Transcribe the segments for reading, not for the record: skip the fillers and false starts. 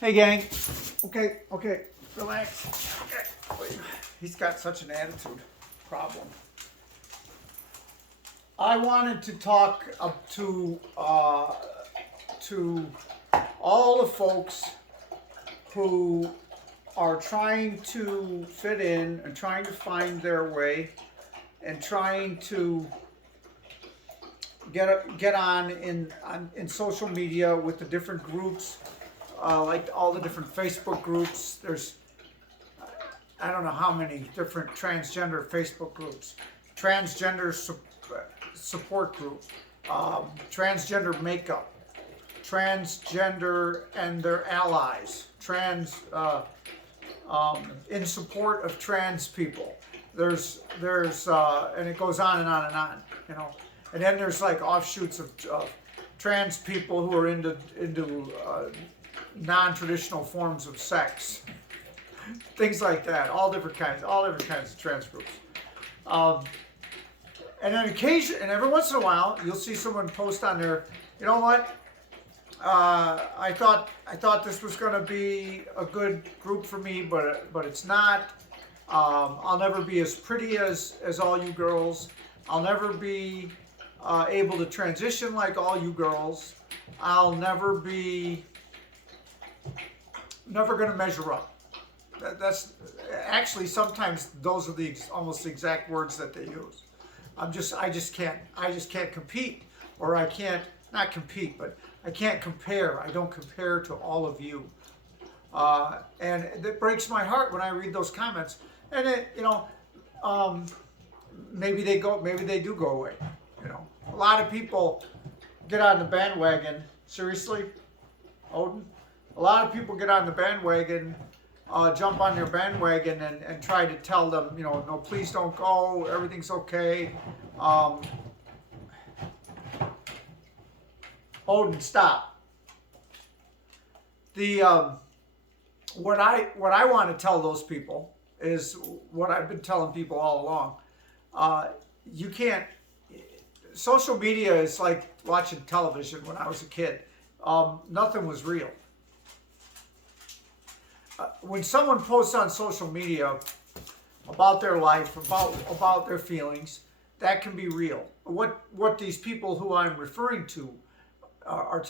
Hey gang, okay, relax. Okay. He's got such an attitude problem. I wanted to talk up to all the folks who are trying to fit in and trying to find their way and trying to get on in social media with the different groups, like all the different Facebook groups. There's I don't know how many different transgender Facebook groups, transgender support group, transgender makeup, transgender and their allies, in support of trans people. There's and it goes on and on and on, you know. And then there's like offshoots of trans people who are into non-traditional forms of sex, things like that. All different kinds of trans groups. And then and every once in a while, you'll see someone post on there. You know what? I thought this was going to be a good group for me, but it's not. I'll never be as pretty as all you girls. I'll never be able to transition like all you girls. I'll never going to measure up. That's actually sometimes those are the almost the exact words that they use. I just can't compete, or I can't not compete, but I can't compare. I don't compare to all of you, and it breaks my heart when I read those comments. And maybe they do go away. You know, a lot of people get on the bandwagon. Seriously, Odin. A lot of people get on the bandwagon, jump on their bandwagon and try to tell them, no, please don't go. Everything's okay. Odin, stop. What I want to tell those people is what I've been telling people all along. You can't. Social media is like watching television when I was a kid. Nothing was real. When someone posts on social media about their life, about their feelings, that can be real. What these people who I'm referring to are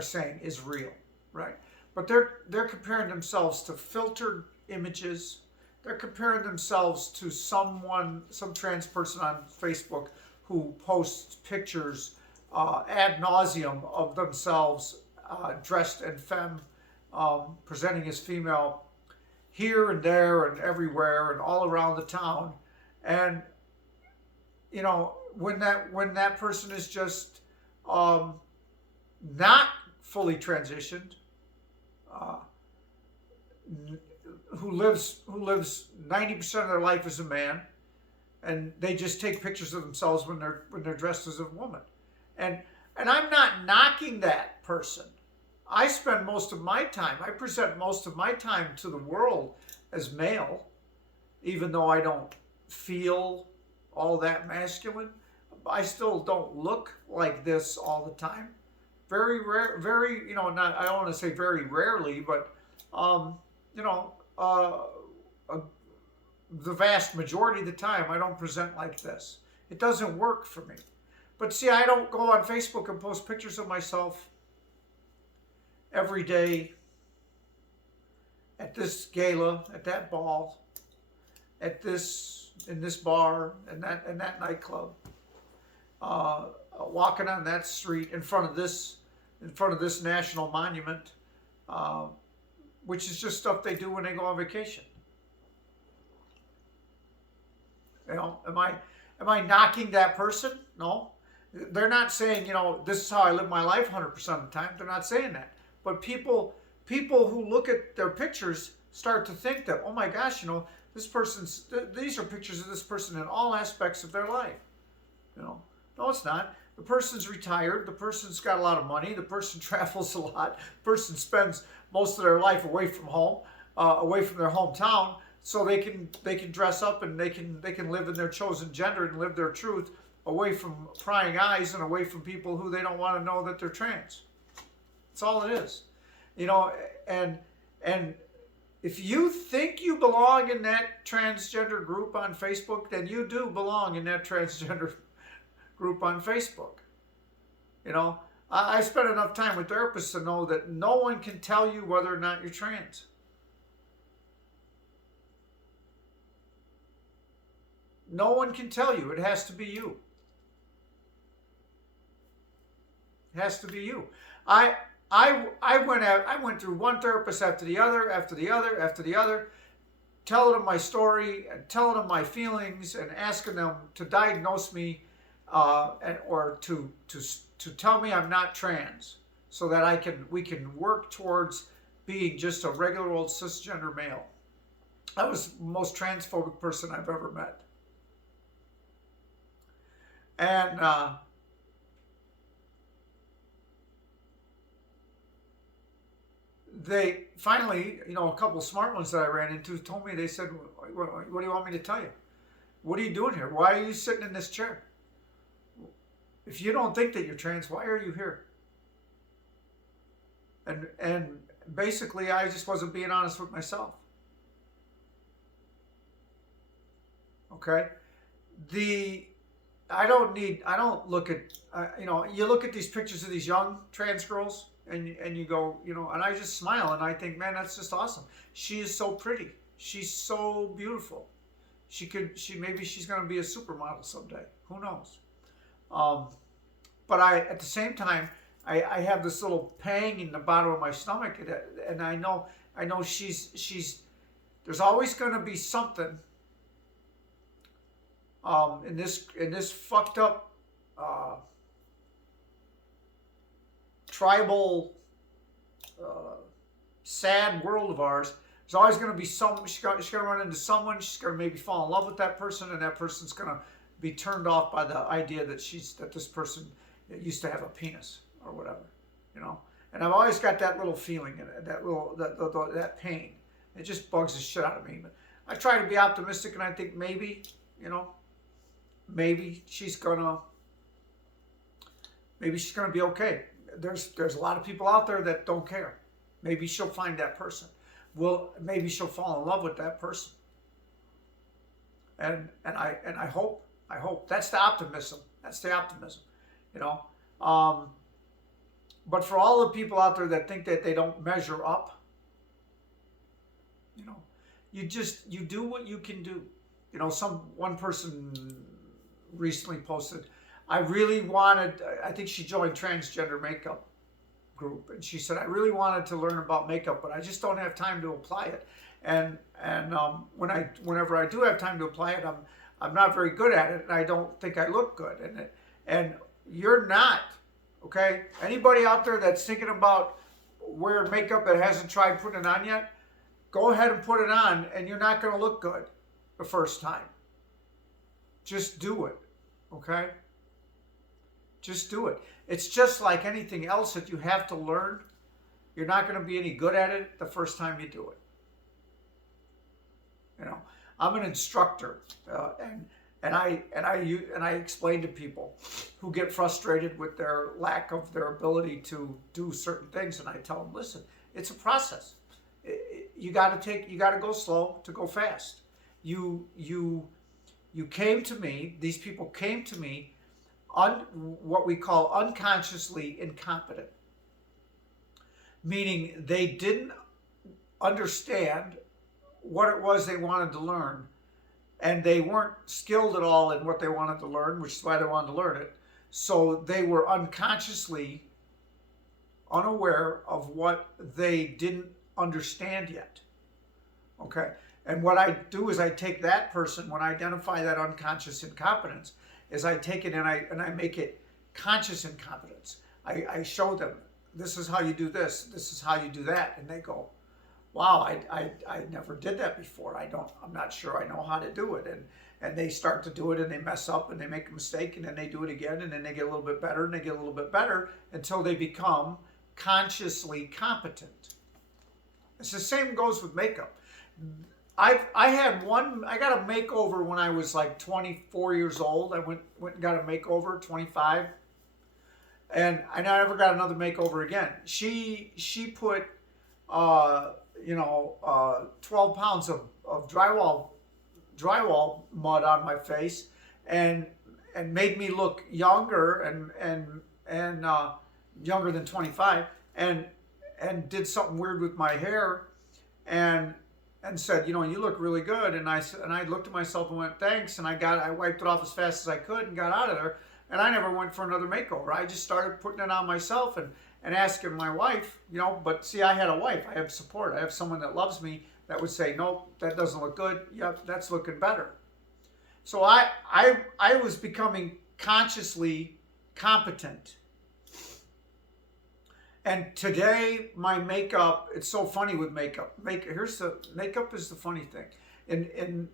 saying is real, right? But they're comparing themselves to filtered images. They're comparing themselves to some trans person on Facebook who posts pictures ad nauseum of themselves dressed in femme, presenting as female, here and there and everywhere and all around the town. And when that person is just not fully transitioned, who lives 90% of their life as a man, and they just take pictures of themselves when they're dressed as a woman. And I'm not knocking that person. I present most of my time to the world as male, even though I don't feel all that masculine. I still don't look like this all the time. Very rare, not, I don't want to say very rarely, but, the vast majority of the time, I don't present like this. It doesn't work for me. But see, I don't go on Facebook and post pictures of myself every day at this gala, at that ball, in this bar, and that nightclub, walking on that street in front of this national monument, which is just stuff they do when they go on vacation. Am I knocking that person? No. They're not saying, this is how I live my life 100% of the time. They're not saying that. But people who look at their pictures start to think that, oh my gosh, these are pictures of this person in all aspects of their life. No, it's not. The person's retired. The person's got a lot of money. The person travels a lot. The person spends most of their life away from home, away from their hometown, so they can dress up and they can live in their chosen gender and live their truth away from prying eyes and away from people who they don't want to know that they're trans. That's all it is. You know, and and if you think you belong in that transgender group on Facebook, then you do belong in that transgender group on Facebook. You know, I spent enough time with therapists to know that no one can tell you whether or not you're trans. No one can tell you. It has to be you. It has to be you. I I went through one therapist after the other, after the other, after the other, telling them my story and telling them my feelings and asking them to diagnose me or to tell me I'm not trans, so that we can work towards being just a regular old cisgender male. I was the most transphobic person I've ever met. And they finally, a couple of smart ones that I ran into told me, they said, what do you want me to tell you? What are you doing here? Why are you sitting in this chair? If you don't think that you're trans, why are you here? And basically, I just wasn't being honest with myself. Okay? I don't look at, you look at these pictures of these young trans girls and you go, and I just smile and I think, man, that's just awesome. She is so pretty. She's so beautiful. Maybe she's going to be a supermodel someday. Who knows? But at the same time, I have this little pang in the bottom of my stomach, and I know there's always going to be something in this fucked up tribal sad world of ours. There's always going to be she's going to run into someone. She's going to maybe fall in love with that person, and that person's going to be turned off by the idea that this person used to have a penis or whatever, And I've always got that little feeling, that pain. It just bugs the shit out of me. But I try to be optimistic, and I think maybe she's gonna be okay. There's a lot of people out there that don't care. Maybe she'll find that person. Well, maybe she'll fall in love with that person. And I hope that's the optimism. That's the optimism, But for all the people out there that think that they don't measure up, you do what you can do. One person recently posted, I think she joined Transgender makeup group, and she said, I really wanted to learn about makeup, but I just don't have time to apply it. And whenever I do have time to apply it, I'm not very good at it, and I don't think I look good. And you're not, okay? Anybody out there that's thinking about wearing makeup that hasn't tried putting it on yet, go ahead and put it on, and you're not going to look good the first time. Just do it, okay? Just do it. It's just like anything else that you have to learn. You're not going to be any good at it the first time you do it. I'm an instructor, and I explain to people who get frustrated with their lack of their ability to do certain things, and I tell them, listen, it's a process. You got to go slow to go fast. You came to me. These people came to me what we call unconsciously incompetent, meaning they didn't understand what it was they wanted to learn, and they weren't skilled at all in what they wanted to learn, which is why they wanted to learn it. So they were unconsciously unaware of what they didn't understand yet. Okay? And what I do is I take that person, when I identify that unconscious incompetence, is I take it and I make it conscious incompetence. I show them, this is how you do this is how you do that, and they go, wow, I never did that before. I'm not sure I know how to do it. And they start to do it, and they mess up, and they make a mistake, and then they do it again, and then they get a little bit better, and they get a little bit better until they become consciously competent. It's the same goes with makeup. I got a makeover when I was like 24 years old. I went and got a makeover, 25. And I never got another makeover again. She put uh, 12 pounds of drywall mud on my face, and made me look younger and younger than 25, and did something weird with my hair, and said, you look really good. And I looked at myself and went, thanks. And I wiped it off as fast as I could and got out of there. And I never went for another makeover. I just started putting it on myself and asking my wife, but see, I had a wife. I have support. I have someone that loves me that would say, nope, that doesn't look good. Yep, that's looking better. So I was becoming consciously competent. And today, my makeup, it's so funny with makeup. Makeup is the funny thing. In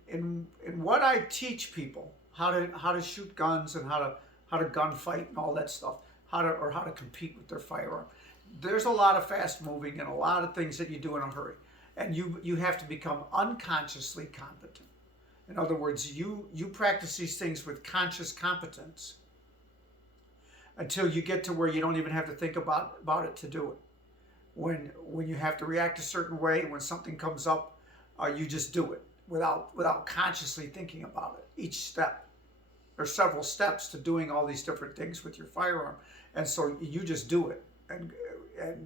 what I teach people, how to shoot guns and how to gunfight and all that stuff, how to compete with their firearm. There's a lot of fast moving and a lot of things that you do in a hurry. And you have to become unconsciously competent. In other words, you practice these things with conscious competence until you get to where you don't even have to think about it to do it. When you have to react a certain way, when something comes up, you just do it without consciously thinking about it. Each step. There's several steps to doing all these different things with your firearm, and so you just do it and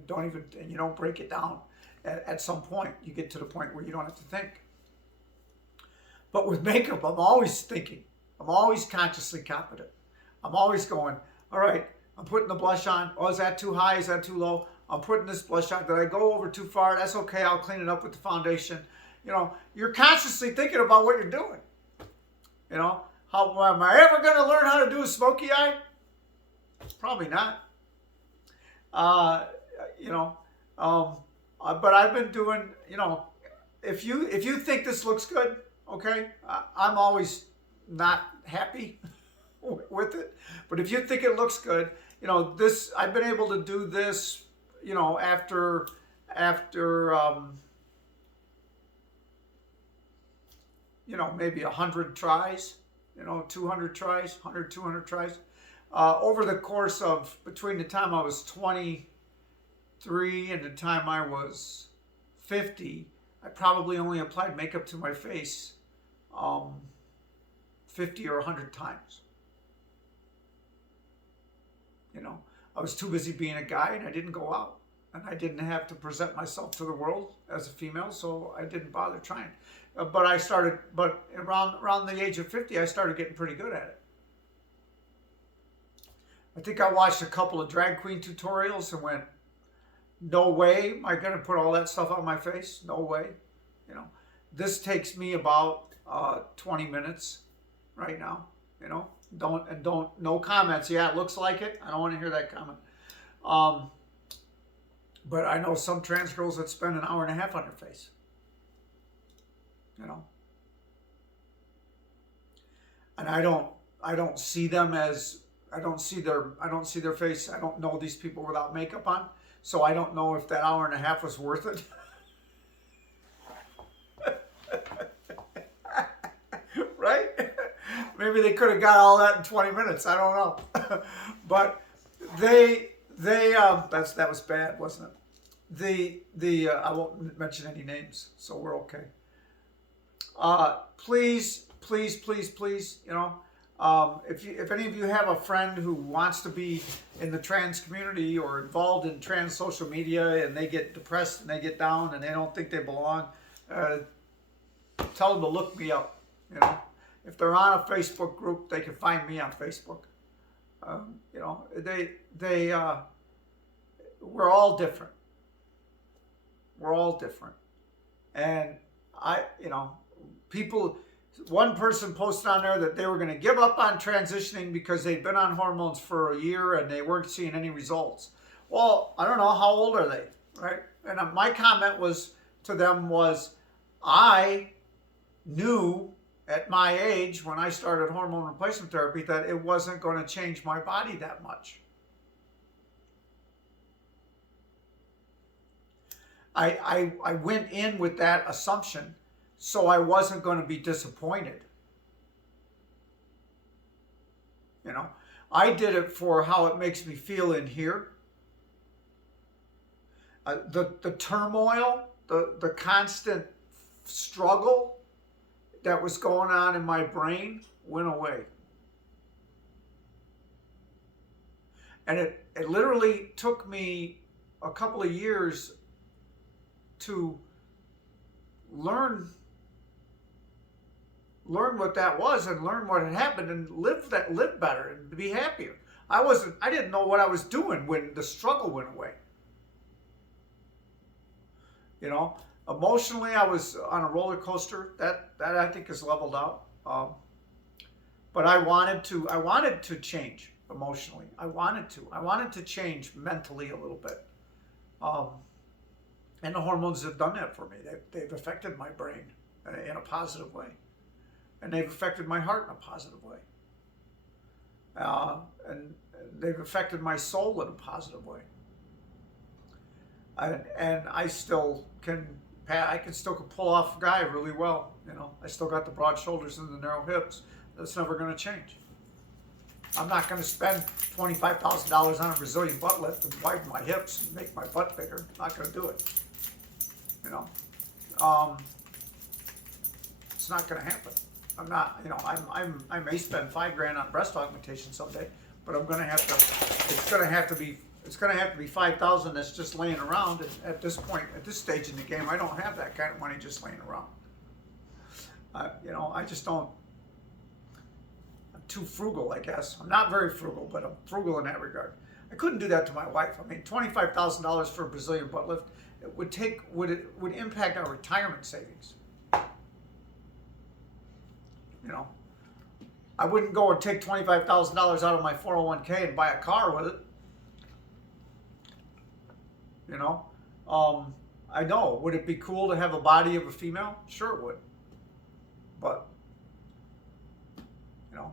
you don't break it down. At some point, you get to the point where you don't have to think. But with makeup, I'm always thinking. I'm always consciously competent. I'm always going, all right, I'm putting the blush on. Oh, is that too high? Is that too low? I'm putting this blush on. Did I go over too far? That's okay. I'll clean it up with the foundation. You're consciously thinking about what you're doing. How am I ever going to learn how to do a smoky eye? Probably not. But I've been doing, if you think this looks good, okay, I'm always not happy with it. But if you think it looks good, this, I've been able to do this, after maybe 100 tries, 200 tries, 100, 200 tries. Over the course of, between the time I was 23 and the time I was 50, I probably only applied makeup to my face 50 or 100 times. I was too busy being a guy and I didn't go out. And I didn't have to present myself to the world as a female, so I didn't bother trying. But around the age of 50, I started getting pretty good at it. I think I watched a couple of drag queen tutorials and went, no way am I going to put all that stuff on my face. No way. This takes me about 20 minutes right now. No comments. Yeah, it looks like it. I don't want to hear that comment. But I know some trans girls that spend an hour and a half on their face. And I don't see them as, I don't see their face. I don't know these people without makeup on. So I don't know if that hour and a half was worth it. Right? Maybe they could have got all that in 20 minutes. I don't know. But that was bad, wasn't it? I won't mention any names, so we're okay. Please, if any of you have a friend who wants to be in the trans community or involved in trans social media and they get depressed and they get down and they don't think they belong, tell them to look me up. If they're on a Facebook group, they can find me on Facebook. We're all different. We're all different. And one person posted on there that they were going to give up on transitioning because they'd been on hormones for a year and they weren't seeing any results. Well, I don't know, how old are they, right? And my comment to them was, I knew at my age when I started hormone replacement therapy that it wasn't going to change my body that much. I went in with that assumption, so I wasn't going to be disappointed. I did it for how it makes me feel in here. The turmoil, the constant struggle that was going on in my brain went away. And it literally took me a couple of years to learn what that was and learn what had happened and live better and to be happier. I didn't know what I was doing when the struggle went away. You know, emotionally I was on a roller coaster. That I think is leveled out. But I wanted to change emotionally. I wanted to change mentally a little bit. And the hormones have done that for me. They've affected my brain in a positive way. And they've affected my heart in a positive way. And they've affected my soul in a positive way. And I still can pull off a guy really well. You know, I still got the broad shoulders and the narrow hips. That's never going to change. I'm not going to spend $25,000 on a Brazilian butt lift and widen my hips and make my butt bigger. I'm not going to do it. You know, it's not going to happen. I'm not. You know, I may spend $5,000 on breast augmentation someday, but I'm going to have to. It's going to have to be $5,000 that's just laying around. And at this point, at this stage in the game, I don't have that kind of money just laying around. You know, I just don't. I'm too frugal, I guess. I'm not very frugal, but I'm frugal in that regard. I couldn't do that to my wife. I mean, $25,000 for a Brazilian butt lift, it would impact our retirement savings. You know, I wouldn't go and take $25,000 out of my 401k and buy a car with it. You know, I know. Would it be cool to have a body of a female? Sure it would. But you know,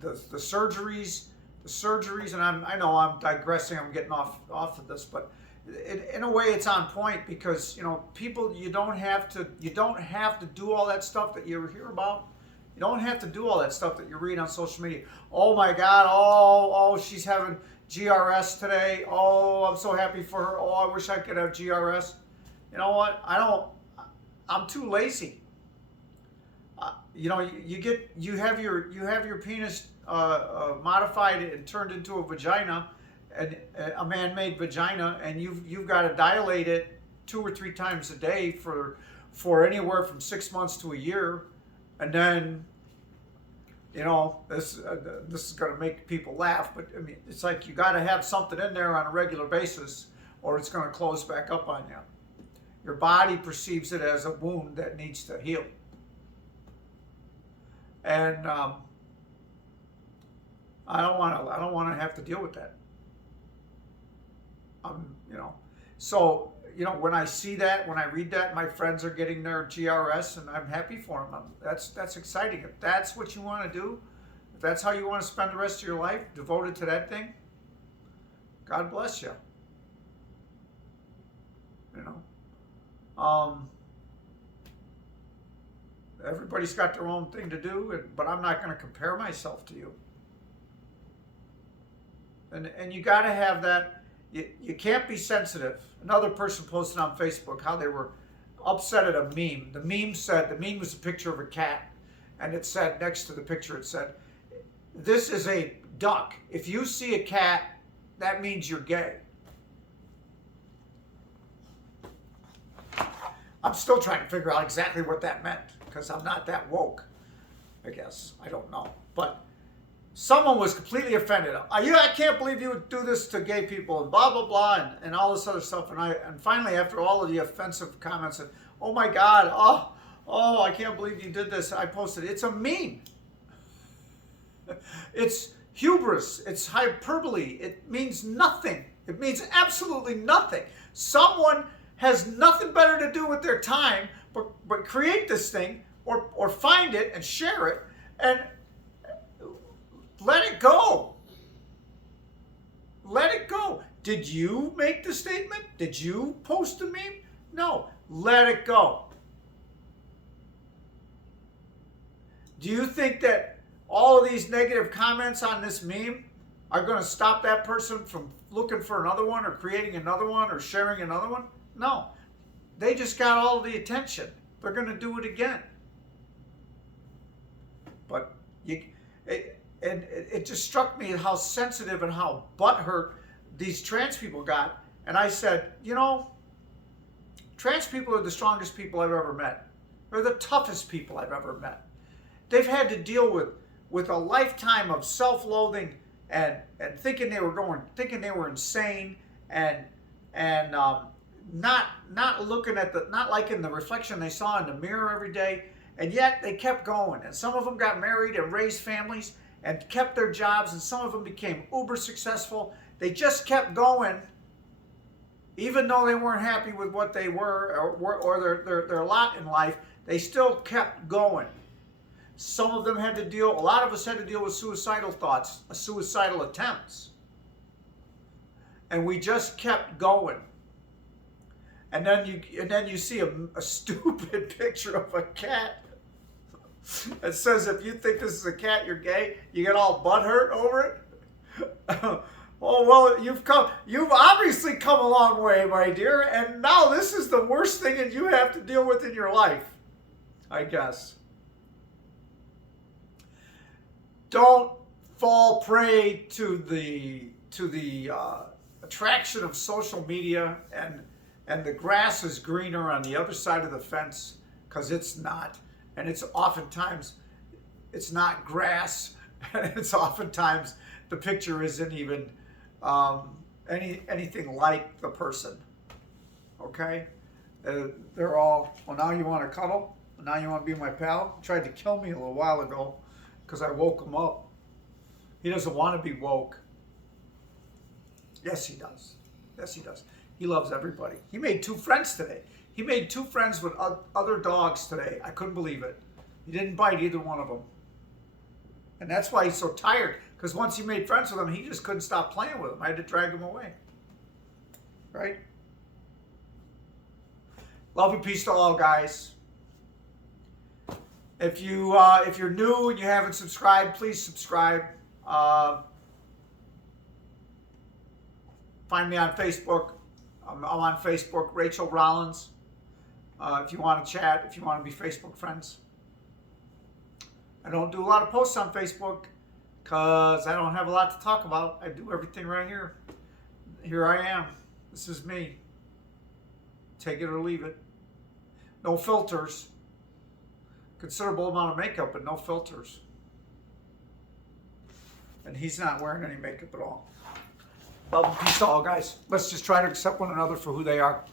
the surgeries, and I know I'm digressing. I'm getting off of this, but in a way, it's on point because you know, people, you don't have to do all that stuff that you hear about. You don't have to do all that stuff that you read on social media. Oh my God! Oh, she's having GRS today. Oh, I'm so happy for her. Oh, I wish I could have GRS. You know what? I'm too lazy. You know, you have your penis modified and turned into a vagina, and a man-made vagina, and you've got to dilate it 2 or 3 times a day for anywhere from 6 months to a year, and then, you know, this is going to make people laugh, but I mean, it's like you got to have something in there on a regular basis, or it's going to close back up on you. Your body perceives it as a wound that needs to heal. And I don't want to have to deal with that. You know, so you know, when I see that, when I read that, my friends are getting their GRS, and I'm happy for them. That's exciting. If that's what you want to do, if that's how you want to spend the rest of your life, devoted to that thing, God bless you. You know. Everybody's got their own thing to do, but I'm not going to compare myself to you. And you got to have that. You can't be sensitive. Another person posted on Facebook how they were upset at a meme. The meme was a picture of a cat, and it said, next to the picture, it said, "This is a duck. If you see a cat, that means you're gay." I'm still trying to figure out exactly what that meant, because I'm not that woke, I guess. I don't know. But someone was completely offended. I can't believe you would do this to gay people, and blah, blah, blah, and all this other stuff. And finally, after all of the offensive comments, said, "Oh my God, oh, I can't believe you did this," I posted, "It's a meme. It's hubris. It's hyperbole. It means nothing. It means absolutely nothing. Someone has nothing better to do with their time but create this thing or find it and share it and let it go. Let it go. Did you make the statement? Did you post the meme? No. Let it go. Do you think that all of these negative comments on this meme are going to stop that person from looking for another one or creating another one or sharing another one. No. They just got all the attention. They're going to do it again. But it just struck me how sensitive and how butthurt these trans people got. And I said, you know, trans people are the strongest people I've ever met. They're the toughest people I've ever met. They've had to deal with a lifetime of self-loathing and thinking they were insane and not looking at not liking the reflection they saw in the mirror every day, and yet they kept going. And some of them got married and raised families and kept their jobs, and some of them became uber successful. They just kept going, even though they weren't happy with what they were or their lot in life. They still kept going. Some of them had to deal, a lot of us had to deal with suicidal thoughts, suicidal attempts. And we just kept going. And then you see a stupid picture of a cat. It says, if you think this is a cat, you're gay. You get all butthurt over it. Oh, well, you've obviously come a long way, my dear. And now this is the worst thing that you have to deal with in your life, I guess. Don't fall prey to the attraction of social media and the grass is greener on the other side of the fence, because it's not. And it's oftentimes, it's not grass. And it's oftentimes, the picture isn't even anything like the person. Okay? They're all, well, now you want to cuddle? Now you want to be my pal? Tried to kill me a little while ago because I woke him up. He doesn't want to be woke. Yes, he does. Yes, he does. He loves everybody. He made 2 friends today. He made 2 friends with other dogs today. I couldn't believe it. He didn't bite either one of them. And that's why he's so tired. Because once he made friends with them, he just couldn't stop playing with them. I had to drag him away. Right? Love and peace to all, guys. If you're new and you haven't subscribed, please subscribe. Find me on Facebook. I'm on Facebook, Rachel Rollins. If you want to chat, if you want to be Facebook friends. I don't do a lot of posts on Facebook because I don't have a lot to talk about. I do everything right here. Here I am. This is me. Take it or leave it. No filters. Considerable amount of makeup, but no filters. And he's not wearing any makeup at all. Love and peace to all, guys. Let's just try to accept one another for who they are.